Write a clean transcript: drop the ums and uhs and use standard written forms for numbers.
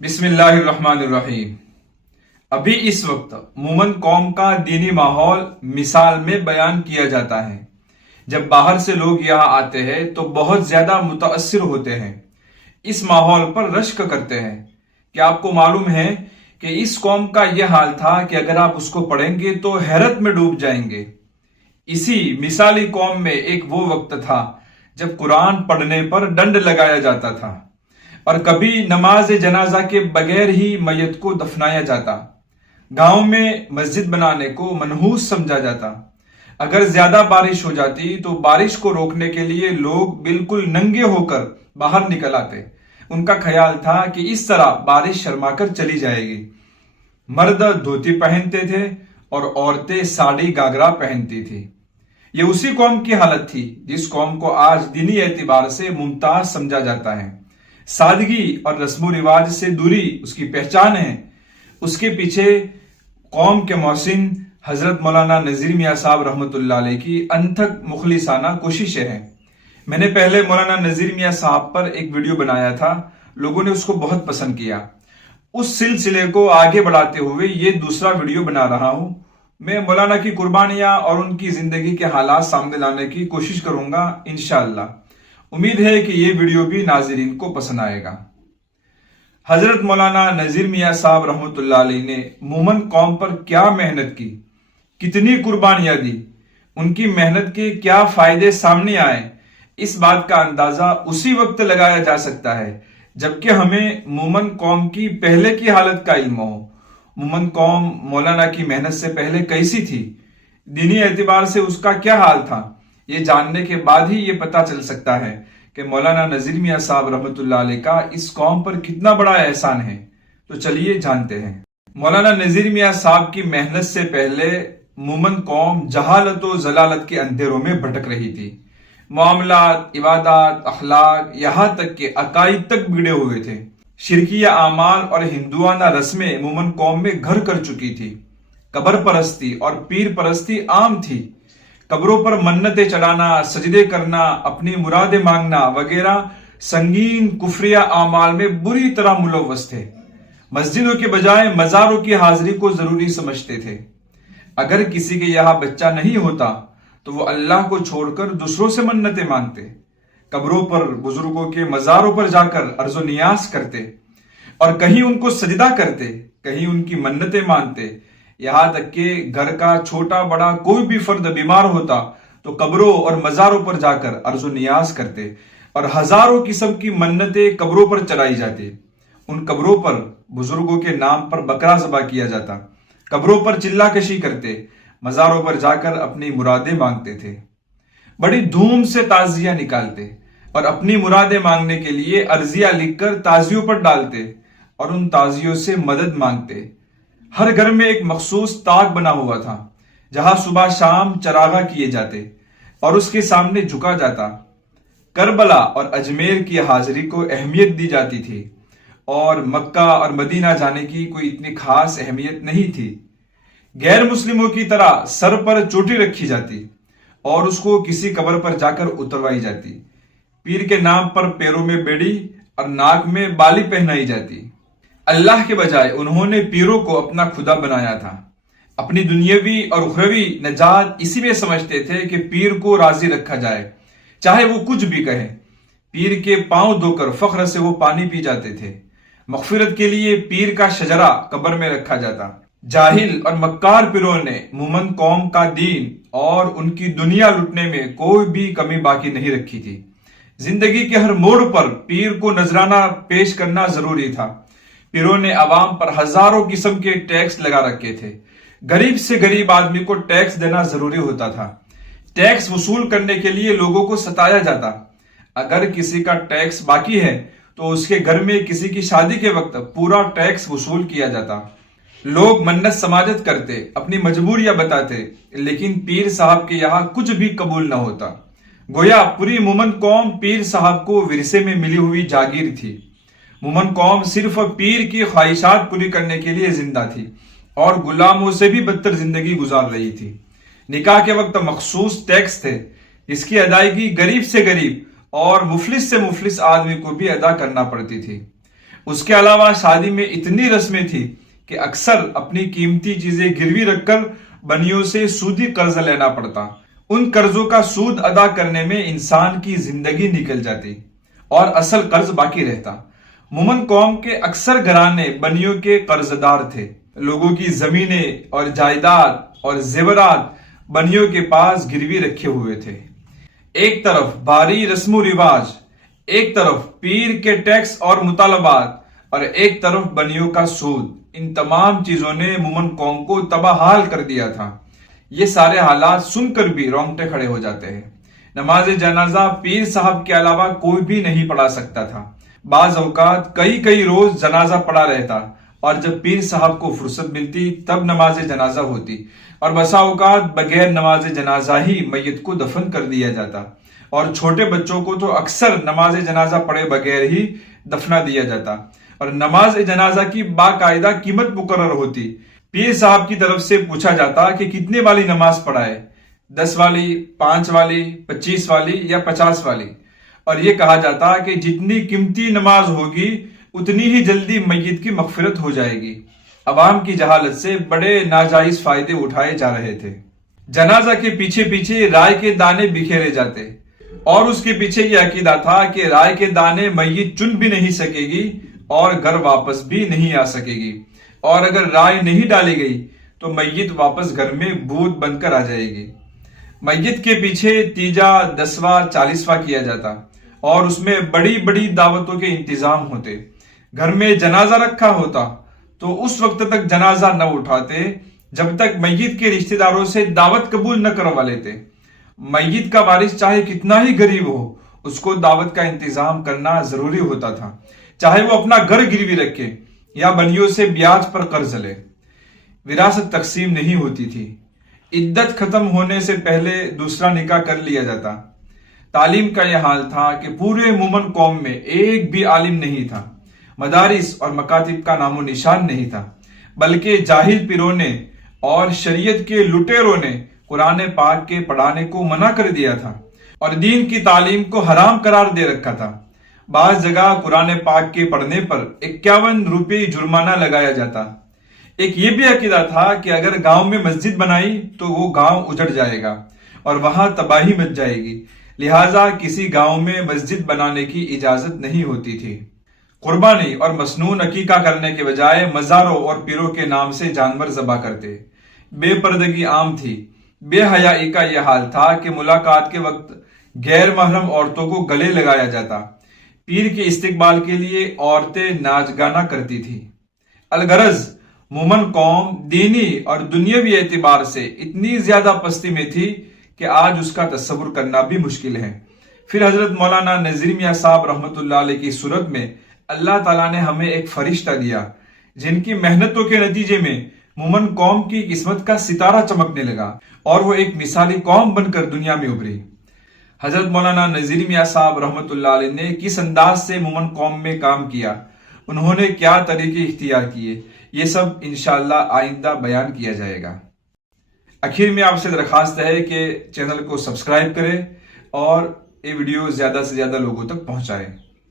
बिस्मिल्लाहिर्रहमानिर्रहीम। अभी इस वक्त मोमन कौम का दीनी माहौल मिसाल में बयान किया जाता है। जब बाहर से लोग यहाँ आते हैं तो बहुत ज्यादा मुतासिर होते हैं, इस माहौल पर रश्क करते हैं। क्या आपको मालूम है कि इस कौम का यह हाल था कि अगर आप उसको पढ़ेंगे तो हैरत में डूब जाएंगे। इसी मिसाली कौम में एक वो वक्त था जब कुरान पढ़ने पर दंड लगाया जाता था और कभी नमाज जनाजा के बगैर ही मैयत को दफनाया जाता। गांव में मस्जिद बनाने को मनहूस समझा जाता। अगर ज्यादा बारिश हो जाती तो बारिश को रोकने के लिए लोग बिल्कुल नंगे होकर बाहर निकल आते। उनका ख्याल था कि इस तरह बारिश शर्माकर चली जाएगी। मर्द धोती पहनते थे और औरतें साड़ी गागरा पहनती थी। ये उसी कौम की हालत थी जिस कौम को आज दीनी एतबार से मुमताज समझा जाता है। सादगी और रस्म रिवाज से दूरी उसकी पहचान है। उसके पीछे कौम के मोहसिन हजरत मौलाना नजीर मियां साहब रहमतुल्लाह अलैह की अनथक मुखलिसाना कोशिशें हैं। मैंने पहले मौलाना नजीर मियां साहब पर एक वीडियो बनाया था, लोगों ने उसको बहुत पसंद किया। उस सिलसिले को आगे बढ़ाते हुए ये दूसरा वीडियो बना रहा हूं। मैं मौलाना की कुर्बानियां और उनकी जिंदगी के हालात सामने लाने की कोशिश करूंगा इंशाअल्लाह। उम्मीद है कि ये वीडियो भी नाज़रीन को पसंद आएगा। हजरत मौलाना नजीर मियां साहब रहमतुल्लाह अलैह ने मोमन कौम पर क्या मेहनत की, कितनी कुर्बानियां दी, उनकी मेहनत के क्या फायदे सामने आए, इस बात का अंदाजा उसी वक्त लगाया जा सकता है जबकि हमें मोमन कौम की पहले की हालत का इल्म हो। मोमन कौम मौलाना की मेहनत से पहले कैसी थी, दीनी एतबार से उसका क्या हाल था, ये जानने के बाद ही ये पता चल सकता है कि मौलाना नजीर मियां साहब रहमतुल्लाह अलैह का इस कौम पर कितना बड़ा एहसान है। तो चलिए जानते हैं। मौलाना नजीर मियां साहब की मेहनत से पहले मोमन कौम जहालत और जलालत के अंधेरों में भटक रही थी। मामलात, इबादत, अखलाक, यहाँ तक के अकाईद तक बिगड़े हुए थे। शिरकिया आमाल और हिंदुआना रस्में मोमन कौम में घर कर चुकी थी। कब्र परस्ती और पीर परस्ती आम थी। कब्रों पर मन्नतें चढ़ाना, सजदे करना, अपनी मुरादें मांगना वगैरह संगीन कुफरिया आमाल में बुरी तरह मुलव्वस थे। मस्जिदों के बजाय मजारों की हाजिरी को जरूरी समझते थे। अगर किसी के यहाँ बच्चा नहीं होता तो वो अल्लाह को छोड़कर दूसरों से मन्नतें मांगते। कब्रों पर, बुजुर्गों के मजारों पर जाकर अर्जो नियाज करते और कहीं उनको सजदा करते, कहीं उनकी मन्नतें मानते। यहां तक कि घर का छोटा बड़ा कोई भी फर्द बीमार होता तो कब्रों और मजारों पर जाकर अर्जो नियाज करते और हजारों किस्म की मन्नतें कब्रों पर चढ़ाई जाती। उन कब्रों पर बुजुर्गों के नाम पर बकरा ज़बा किया जाता। कब्रों पर चिल्ला कशी करते, मजारों पर जाकर अपनी मुरादें मांगते थे। बड़ी धूम से ताजिया निकालते और अपनी मुरादें मांगने के लिए अर्जिया लिखकर ताजियों पर डालते और उन ताजियों से मदद मांगते। हर घर में एक मखसूस ताक बना हुआ था जहां सुबह शाम चरागा किए जाते और उसके सामने झुका जाता। करबला और अजमेर की हाजिरी को अहमियत दी जाती थी और मक्का और मदीना जाने की कोई इतनी खास अहमियत नहीं थी। गैर मुस्लिमों की तरह सर पर चोटी रखी जाती और उसको किसी कब्र पर जाकर उतरवाई जाती। पीर के नाम पर पैरों में बेड़ी और नाक में बाली पहनाई जाती। अल्लाह के बजाय उन्होंने पीरों को अपना खुदा बनाया था। अपनी दुनियावी और उखरवी नजात इसी में समझते थे कि पीर को राजी रखा जाए, चाहे वो कुछ भी कहे। पीर के पांव धोकर फख्र से वो पानी पी जाते थे। मगफिरत के लिए पीर का शजरा कब्र में रखा जाता। जाहिल और मक्कार पीरों ने मोमन कौम का दीन और उनकी दुनिया लुटने में कोई भी कमी बाकी नहीं रखी थी। जिंदगी के हर मोड़ पर पीर को नजराना पेश करना जरूरी था। पीरों ने अवाम पर हजारों किस्म के टैक्स लगा रखे थे। गरीब से गरीब आदमी को टैक्स देना जरूरी होता था। टैक्स वसूल करने के लिए लोगों को सताया जाता। अगर किसी का टैक्स बाकी है तो उसके घर में किसी की शादी के वक्त पूरा टैक्स वसूल किया जाता। लोग मन्नत समाजत करते, अपनी मजबूरियां बताते, लेकिन पीर साहब के यहाँ कुछ भी कबूल न होता। गोया पूरी मोमन कौम पीर साहब को विरसे में मिली हुई जागीर थी। मोमन कौम सिर्फ पीर की ख्वाहिशात पूरी करने के लिए जिंदा थी और गुलामों से भी बदतर जिंदगी गुजार रही थी। निकाह के वक्त मखसूस टैक्स थे जिसकी अदायगी गरीब से गरीब और मुफलिस से मुफलिस आदमी को भी अदा करना पड़ती थी। اس کے علاوہ شادی میں اتنی رسمیں تھی کہ اکثر اپنی قیمتی چیزیں گروی رکھ کر بنیوں سے سودی قرض لینا پڑتا. ان قرضوں کا سود ادا کرنے میں انسان کی زندگی نکل جاتی اور اصل قرض باقی رہتا. مومن قوم کے اکثر گھرانے بنیوں کے قرض دار تھے. لوگوں کی زمینیں اور جائیداد اور زیورات بنیوں کے پاس گروی رکھے ہوئے تھے. ایک طرف بھاری رسم و رواج، ایک طرف پیر کے ٹیکس اور مطالبات، اور ایک طرف بنیوں کا سود. ان تمام چیزوں نے مومن قوم کو تباہ حال کر دیا تھا. یہ سارے حالات سن کر بھی رونگٹے کھڑے ہو جاتے ہیں. نماز جنازہ پیر صاحب کے علاوہ کوئی بھی نہیں پڑھا سکتا تھا. بعض اوقات کئی روز جنازہ پڑا رہتا اور جب پیر صاحب کو فرصت ملتی تب نماز جنازہ ہوتی، اور بسا اوقات بغیر نماز جنازہ ہی میت کو دفن کر دیا جاتا، اور چھوٹے بچوں کو تو اکثر نماز جنازہ پڑھے بغیر ہی دفنا دیا جاتا، اور نماز جنازہ کی باقاعدہ قیمت مقرر ہوتی. پیر صاحب کی طرف سے پوچھا جاتا کہ کتنے والی نماز پڑھائے، 10 والی، 5 والی، 25 والی یا 50 والی، اور یہ کہا جاتا کہ جتنی قیمتی نماز ہوگی اتنی ہی جلدی میت کی مغفرت ہو جائے گی. عوام کی جہالت سے بڑے ناجائز فائدے اٹھائے جا رہے تھے. جنازہ کے پیچھے پیچھے رائے کے دانے بکھیرے جاتے، اور اس کے پیچھے یہ عقیدہ تھا کہ رائے کے دانے میت چن بھی نہیں سکے گی اور گھر واپس بھی نہیں آ سکے گی، اور اگر رائے نہیں ڈالی گئی تو میت واپس گھر میں بھوت بن کر آ جائے گی. میت کے پیچھے تیجا، 10واں، 40واں کیا جاتا، اور اس میں بڑی بڑی دعوتوں کے انتظام ہوتے. گھر میں جنازہ رکھا ہوتا تو اس وقت تک جنازہ نہ اٹھاتے جب تک میت کے رشتہ داروں سے دعوت قبول نہ کروا لیتے. میت کا وارث چاہے کتنا ہی غریب ہو، اس کو دعوت کا انتظام کرنا ضروری ہوتا تھا، چاہے وہ اپنا گھر گروی رکھے یا بنیوں سے بیاج پر قرض لے. وراثت تقسیم نہیں ہوتی تھی. عدت ختم ہونے سے پہلے دوسرا نکاح کر لیا جاتا. تعلیم کا یہ حال تھا کہ پورے مومن قوم میں ایک بھی عالم نہیں تھا. مدارس اور مکاتب کا نام و نشان نہیں تھا، بلکہ جاہل پیروں نے اور شریعت کے لٹیروں نے قرآن پاک کے پڑھانے کو منع کر دیا تھا اور دین کی تعلیم کو حرام قرار دے رکھا تھا. بعض جگہ قرآن پاک کے پڑھنے پر 51 روپے جرمانہ لگایا جاتا. ایک یہ بھی عقیدہ تھا کہ اگر گاؤں میں مسجد بنائی تو وہ گاؤں اجڑ جائے گا اور وہاں تباہی مچ جائے گی، لہٰذا کسی گاؤں میں مسجد بنانے کی اجازت نہیں ہوتی تھی. قربانی اور مسنون عقیقہ کرنے کے بجائے مزاروں اور پیروں کے نام سے جانور ذبح کرتے. بے پردگی عام تھی. بے حیائی کا یہ حال تھا کہ ملاقات کے وقت غیر محرم عورتوں کو گلے لگایا جاتا. پیر کے استقبال کے لیے عورتیں ناچ گانا کرتی تھی. الغرض مومن قوم دینی اور دنیاوی اعتبار سے اتنی زیادہ پستی میں تھی کہ آج اس کا تصور کرنا بھی مشکل ہے. پھر حضرت مولانا نذیر میاں صاحب رحمۃ اللہ علیہ کی صورت میں اللہ تعالیٰ نے ہمیں ایک فرشتہ دیا جن کی محنتوں کے نتیجے میں مومن قوم کی قسمت کا ستارہ چمکنے لگا اور وہ ایک مثالی قوم بن کر دنیا میں ابھری. حضرت مولانا نذیر میاں صاحب رحمۃ اللہ علیہ نے کس انداز سے مومن قوم میں کام کیا، انہوں نے کیا طریقے اختیار کیے، یہ سب انشاءاللہ آئندہ بیان کیا جائے گا. آخر میں آپ سے درخواست ہے کہ چینل کو سبسکرائب کریں اور یہ ویڈیو زیادہ سے زیادہ لوگوں تک پہنچائیں.